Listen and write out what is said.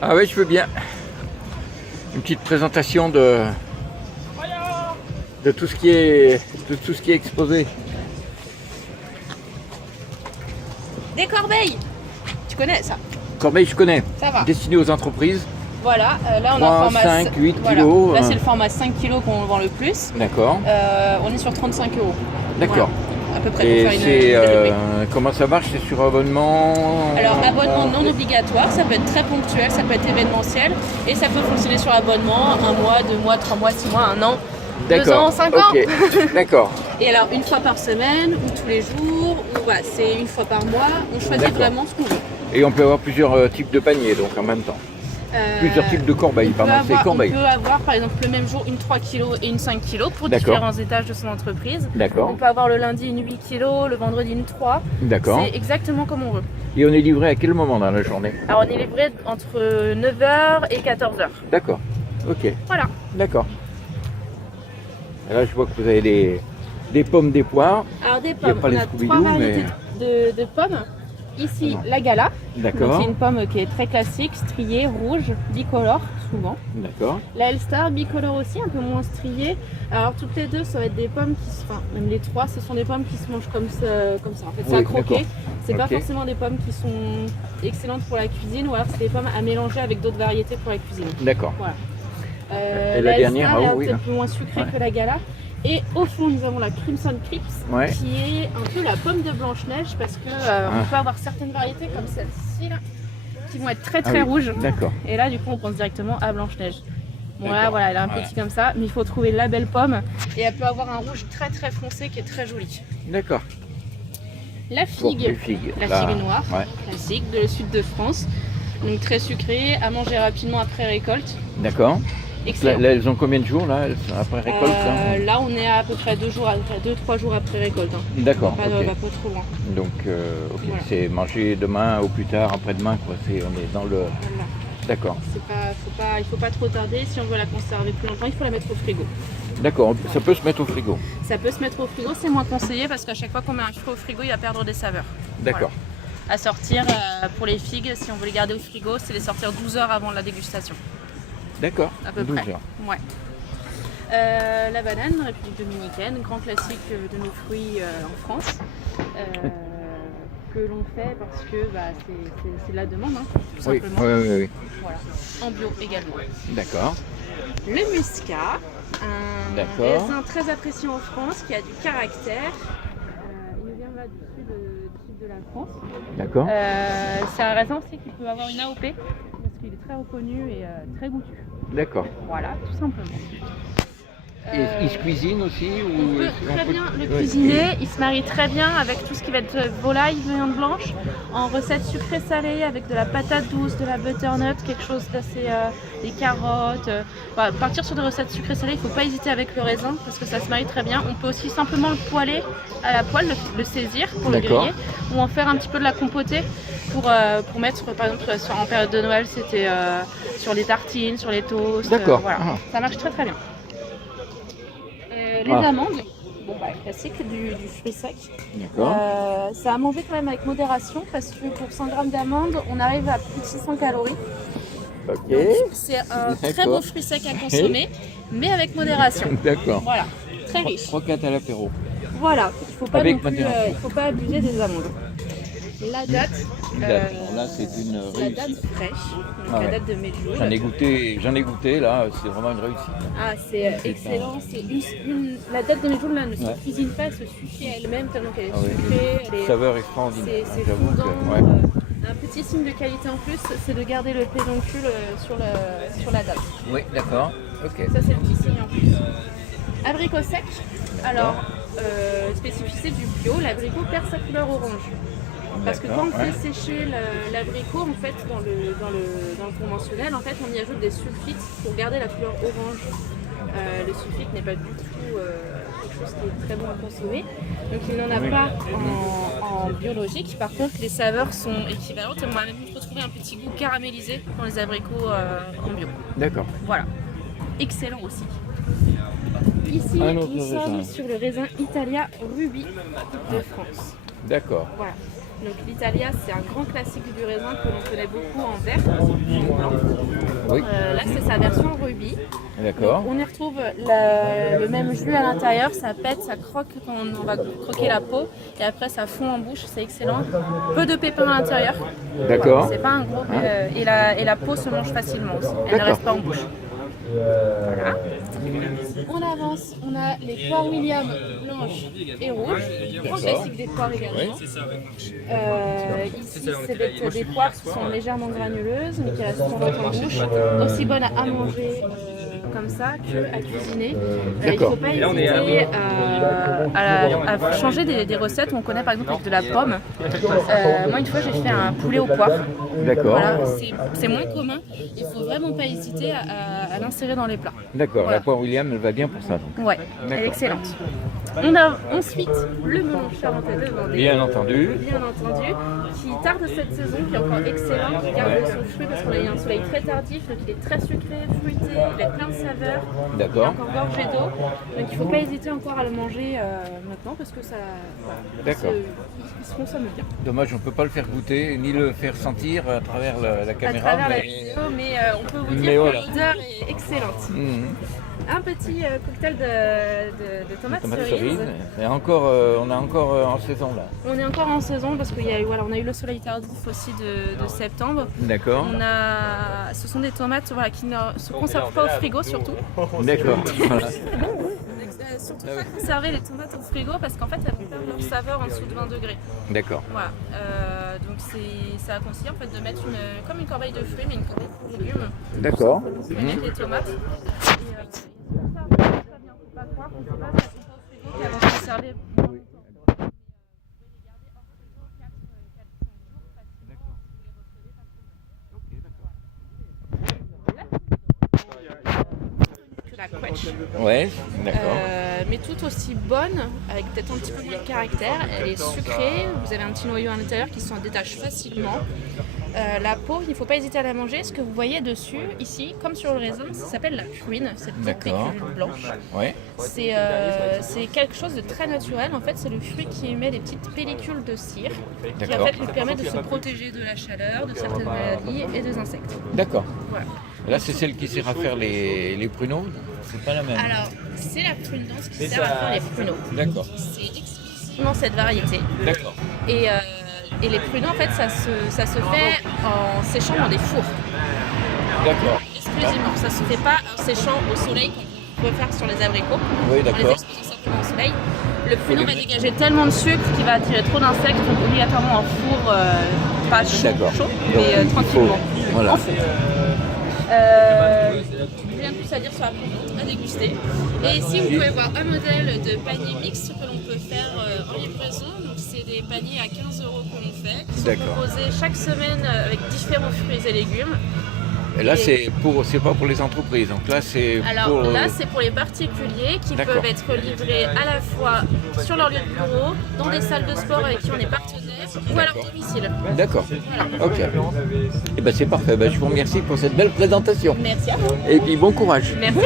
Ah oui, je veux bien. Une petite présentation de tout ce qui est exposé. Des corbeilles. Tu connais ça? Corbeille, je connais. Ça va. Destiné aux entreprises. Voilà, là on 3, a un format 5, 8 voilà. kilos. Là c'est le format 5 kg qu'on vend le plus. D'accord. On est sur 35 €. D'accord. Voilà, à peu près Et pour faire c'est comment ça marche? C'est sur abonnement? Alors abonnement non obligatoire, ça peut être très ponctuel, ça peut être événementiel et ça peut fonctionner sur abonnement 1 mois, 2 mois, 3 mois, 6 mois, 1 an, 2 ans, 5 ans. Okay. D'accord. Et alors une fois par semaine ou tous les jours, ou voilà, c'est une fois par mois, on choisit vraiment ce qu'on veut. Et on peut avoir plusieurs types de paniers donc en même temps. Plusieurs types de corbeilles, pardon, c'est corbeilles. On peut avoir par exemple le même jour une 3 kg et une 5 kg pour différents étages de son entreprise. D'accord. On peut avoir le lundi une 8 kg, le vendredi une 3. D'accord. C'est exactement comme on veut. Et on est livré à quel moment dans la journée? Alors on est livré entre 9h et 14h. D'accord. Ok. Voilà. D'accord. Et là je vois que vous avez des pommes, des poires. Alors des pommes, on a 3 variétés de pommes. Ici, la Gala. D'accord. C'est une pomme qui est très classique, striée, rouge, bicolore souvent. D'accord. La Elstar, bicolore aussi, un peu moins striée. Alors toutes les deux, ça va être des pommes qui se... Enfin, même les trois, ce sont des pommes qui se mangent comme ça. En fait, c'est à croquer. C'est pas forcément des pommes qui sont excellentes pour la cuisine, ou alors c'est des pommes à mélanger avec d'autres variétés pour la cuisine. D'accord. Voilà. Et la dernière, Elstar, elle est un peu moins sucrée que la Gala. Et au fond, nous avons la Crimson Crips, qui est un peu la pomme de Blanche-Neige, parce que on peut avoir certaines variétés comme celle-ci, là, qui vont être très très rouges. D'accord. Et là, du coup, on pense directement à Blanche-Neige. Bon, là, voilà, elle est un petit comme ça, mais il faut trouver la belle pomme. Et elle peut avoir un rouge très très foncé qui est très joli. D'accord. La figue, la figue noire, classique, de le sud de France. Donc très sucrée, à manger rapidement après récolte. D'accord. Là, elles ont combien de jours là, après récolte Là, on est à peu près 2-3 jours après récolte. Hein. D'accord. On va pas trop loin. Donc, voilà. C'est manger demain ou plus tard, après-demain, quoi. On est dans le. Voilà. D'accord. Il faut pas trop tarder. Si on veut la conserver plus longtemps, il faut la mettre au frigo. D'accord. Ça peut se mettre au frigo. Ça peut se mettre au frigo. C'est moins conseillé parce qu'à chaque fois qu'on met un fruit au frigo, il va perdre des saveurs. D'accord. Voilà. À sortir pour les figues, si on veut les garder au frigo, c'est les sortir 12 heures avant la dégustation. D'accord. À peu près. Heures. Ouais. La banane, République dominicaine, grand classique de nos fruits en France, que l'on fait parce que c'est la demande, hein, tout simplement. Oui. Voilà. En bio également. D'accord. Le muscat, un raisin très apprécié en France qui a du caractère. Il nous vient là du sud de la France. D'accord. C'est un raisin aussi qui peut avoir une AOP parce qu'il est très reconnu et très goûtu. D'accord. Voilà, tout simplement. Et il se cuisine aussi On peut très bien le cuisiner, il se marie très bien avec tout ce qui va être volaille, viande blanche, en recette sucrée salée avec de la patate douce, de la butternut, quelque chose d'assez... des carottes. Partir sur des recettes sucrées salées, il ne faut pas hésiter avec le raisin parce que ça se marie très bien. On peut aussi simplement le poêler à la poêle, le saisir pour le griller, ou en faire un petit peu de la compotée pour mettre, par exemple, en période de Noël, c'était sur les tartines, sur les toasts. D'accord. Voilà. Ça marche très très bien. Les amandes, classique du fruit sec. D'accord. Ça à manger quand même avec modération parce que pour 100 g d'amandes, on arrive à plus de 600 calories. Ok. Donc c'est un très beau fruit sec à consommer, mais avec modération. D'accord. Voilà, très riche. 3-4 à l'apéro. Voilà, il ne faut pas abuser des amandes. La date, là c'est une la date fraîche, donc la date de Medjool. J'en ai goûté là, c'est vraiment une réussite. Ah, c'est excellent. La date de Medjool là ne se cuisine pas, elle se suffit à elle-même tellement qu'elle est sucrée. Elle est... saveur extraordinaire. C'est fondant. Un petit signe de qualité en plus, c'est de garder le pédoncule sur la date. Oui, d'accord. Ok. Ça c'est le petit signe en plus. Abricot sec. Alors, spécificité du bio, l'abricot perd sa couleur orange. Parce que quand on fait sécher l'abricot, en fait, dans le conventionnel, en fait, on y ajoute des sulfites pour garder la couleur orange. Le sulfite n'est pas du tout quelque chose qui est très bon à consommer. Donc il n'en a pas en biologique. Par contre, les saveurs sont équivalentes et on va même retrouver un petit goût caramélisé dans les abricots en bio. D'accord. Voilà. Excellent aussi. Ici, nous sommes sur le raisin Italia Ruby de France. D'accord. Voilà. Donc l'Italia, c'est un grand classique du raisin que l'on connaît beaucoup en vert. Oui. Là, c'est sa version rubis. D'accord. On y retrouve le même jus à l'intérieur, ça pète, ça croque quand on va croquer la peau et après ça fond en bouche, c'est excellent. Peu de pépins à l'intérieur. D'accord. C'est pas un gros et la peau se mange facilement aussi. Elle ne reste pas en bouche. Voilà. On avance, on a les poires William blanches et rouges, grand classique des poires également. Ici, c'est des poires qui sont légèrement granuleuses mais qui restent fondantes en bouche, aussi bonnes à manger comme ça qu'à cuisiner. Il ne faut pas hésiter à changer des recettes. On connaît par exemple avec de la pomme. Moi, une fois, j'ai fait un poulet aux poires. D'accord. Voilà, c'est moins commun. Il ne faut vraiment pas hésiter à l'insérer dans les plats. D'accord, Voilà. la poire William, elle va bien pour ça. Donc. Ouais, elle est excellente. On a ensuite le melon charentais de Vendée. Bien entendu. Bien entendu, qui tarde cette saison, qui est encore excellent, qui garde son fruit parce qu'on a eu un soleil très tardif, donc il est très sucré, fruité, il est plein de saveurs, il est D'accord. encore gorgé d'eau, donc il ne faut pas hésiter encore à le manger maintenant parce que ça D'accord. il se consomme bien. Dommage, on ne peut pas le faire goûter, ni le faire sentir à travers la À caméra. travers la mais- vidéo, mais on peut vous Mais dire voilà. que l'odeur est excellente. Mhm. Un petit cocktail de tomates Tomate cerises. cerise. Et encore, on est encore en saison là. On est encore en saison parce qu'on on a eu le soleil tardif aussi de septembre. D'accord. Ce sont des tomates qui ne se conservent pas au frigo surtout. D'accord. Voilà. Surtout pas conserver les tomates au frigo parce qu'en fait elles vont perdre leur saveur en dessous de 20 degrés. D'accord. Voilà. Donc c'est à conseiller en fait de mettre comme une corbeille de fruits mais une corbeille de légumes. D'accord. Vous pouvez mettre les tomates. Et ça très bien. Faut pas croire qu'on ne sait pas si elles sont pas au frigo qu'elles vont se conserver. La quetch. Ouais, d'accord. Mais tout aussi bonne, avec peut-être un petit peu moins de caractère. Elle est sucrée, vous avez un petit noyau à l'intérieur qui s'en détache facilement. La peau, il ne faut pas hésiter à la manger. Ce que vous voyez dessus, ici, comme sur le raisin, ça s'appelle la pruine, cette petite D'accord. pécule blanche. Ouais. C'est quelque chose de très naturel. En fait, c'est le fruit qui émet des petites pellicules de cire qui en D'accord. fait lui permet de se protéger de la chaleur, de certaines maladies et des insectes. D'accord. Voilà. Là, c'est celle qui sert à faire les pruneaux. C'est pas la même. Alors, c'est la prune dense qui sert à faire les pruneaux. D'accord. C'est exclusivement cette variété. D'accord. Et les pruneaux, en fait, ça se fait en séchant dans des fours. D'accord. Exclusivement. Ça se fait pas en séchant au soleil comme on peut faire sur les abricots. Oui, En les d'accord. exposant simplement au soleil. Le pruneau va dégager tellement de sucre qu'il va attirer trop d'insectes, donc obligatoirement en four, pas chaud, D'accord. mais Donc, tranquillement. Voilà. En four. Rien de plus à dire sur la prune à déguster. Et ici, vous pouvez voir un modèle de panier mixte que l'on peut faire en livraison. Donc, c'est des paniers à 15 € que l'on fait, qui sont D'accord. proposés chaque semaine avec différents fruits et légumes. Et là, c'est pas pour les entreprises. Donc là, c'est Alors pour. là, c'est pour les particuliers qui D'accord. peuvent être livrés à la fois sur leur lieu de bureau, dans des salles de sport avec qui on est partenaire, ou à leur domicile. D'accord. Voilà. Ok. Et ben c'est parfait. Ben, je vous remercie pour cette belle présentation. Merci à vous. Et puis bon courage. Merci.